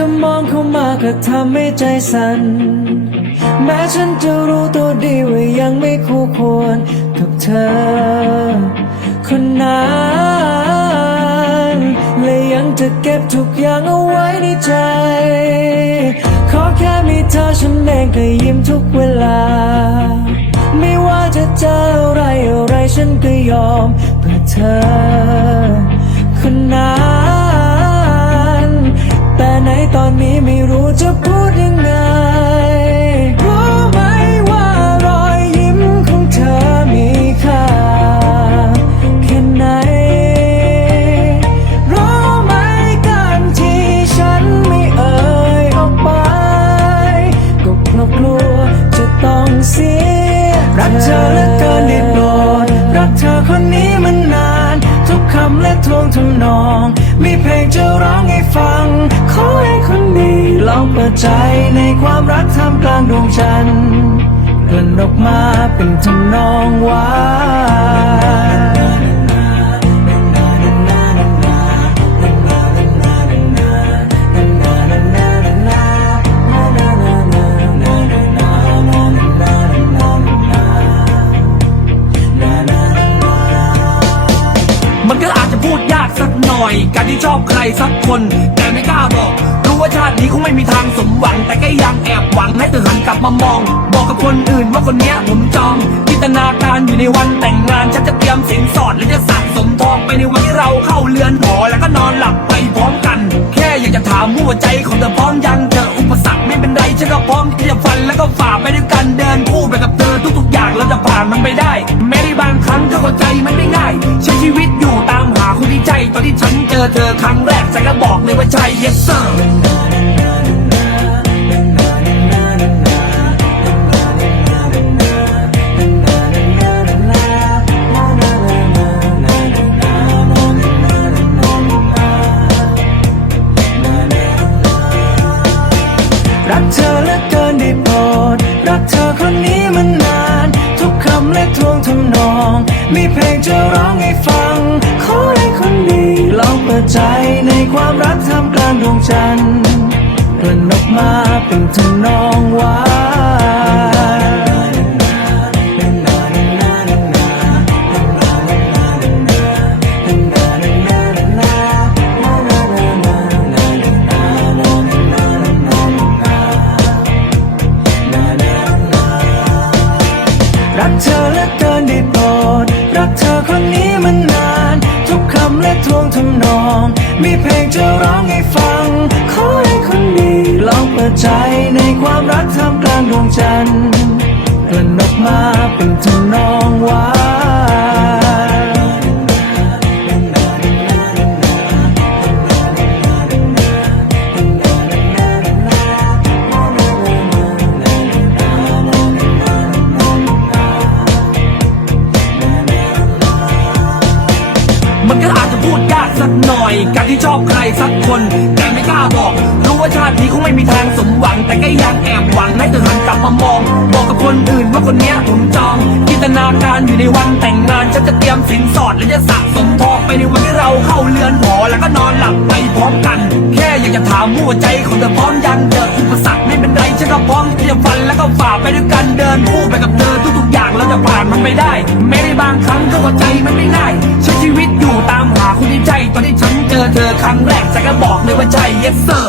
ธอมองเข้ามาก็ทำให้ใจสั่น แม้ฉันจะรู้ตัวดีว่ายังไม่คู่ควรกับเธอ คนนั้นและยังจะเก็บทุกอย่างเอาไว้ในใจ ขอแค่มีเธอฉันเองก็ยิ้มทุกเวลา ไม่ว่าจะเจออะไรอะไรฉันก็ยอมเพื่อเธอ มีเพลงจะร้องให้ฟัง ขอให้คนนี้ลองเปิดใจในความรักท่ามกลางดวงจันทร์กลั่นออกมาเป็นทำนองหวานมันก็อาจจะพูดยาก น่อยการที่ชอบใครสักคน แต่ไม่กล้าบอกรู้ว่าชาตินี้คงไม่มีทางสมหวัง แต่ก็ยังแอบหวังให้เธอหันกลับมามอง บอกกับคนอื่นว่าคนเนี้ยผมจองจินตนาการอยู่ในวันแต่งงานฉันจะเตรียมสินสอดและจะสะสมทองไปในวันที่เราเข้าเรือนหอแล้วก็นอนหลับไปพร้อมกัน แค่อยากจะถามหัวใจของเธอพร้อมยังเจออุปสรรคไม่เป็นไรฉันก็พร้อมที่จะฟันแล้วก็ฝ่าไปด้วยกันเดินคู่ไปกับเธอทุกๆอย่างเราจะผ่านมันไปได้แม้ในบางครั้งก็เข้าใจมันไม่ง่ายใช้ชีวิตอยู่ อเธอครั้งแรกฉันก็บอกเลยว่าใช่ yes sir รักเธอเหลือเกินได้โปรดรักเธอคนนี้มันนาน ทุกคำและทวงทำนอง มีเพลงจะร้องให้ฟัง ใจในความรักทำกลางดวงจันทร์กลั่นออกมาเป็นทำนองว่า มีเพลงจะร้องให้ฟัง ขอให้คนดีลองเปิดใจในความรักทำกลางดวงจันทร์กลั่นออกมาเป็นทำนองว่า สักหน่อยการที่ชอบใครสักคน แต่ไม่กล้าบอก รู้ว่าชาตินี้คงไม่มีทางสมหวัง แต่ก็ยังแอบหวังให้เธอหันกลับมามอง บอกกับคนอื่นว่าคนเนี้ยผมจองจินตนาการอยู่ในวันแต่งงานฉันจะเตรียมสินสอดและจะสะสมทองไปในวันที่เราเข้าเรือนหอแล้วก็นอนหลับไปพร้อมกัน แค่อยากจะถามหัวใจของเธอพร้อมยังเจออุปสรรคไม่เป็นไรฉันก็พร้อมที่จะฟันแล้วก็ฝ่าไปด้วยกันเดินคู่ไปกับเธอทุกๆอย่างเราจะผ่านมันไปได้แม้ในบางครั้งเข้าใจมันไม่ง่า เจอเธอครั้งแรกฉันก็บอกเลยว่าใช่ yes sir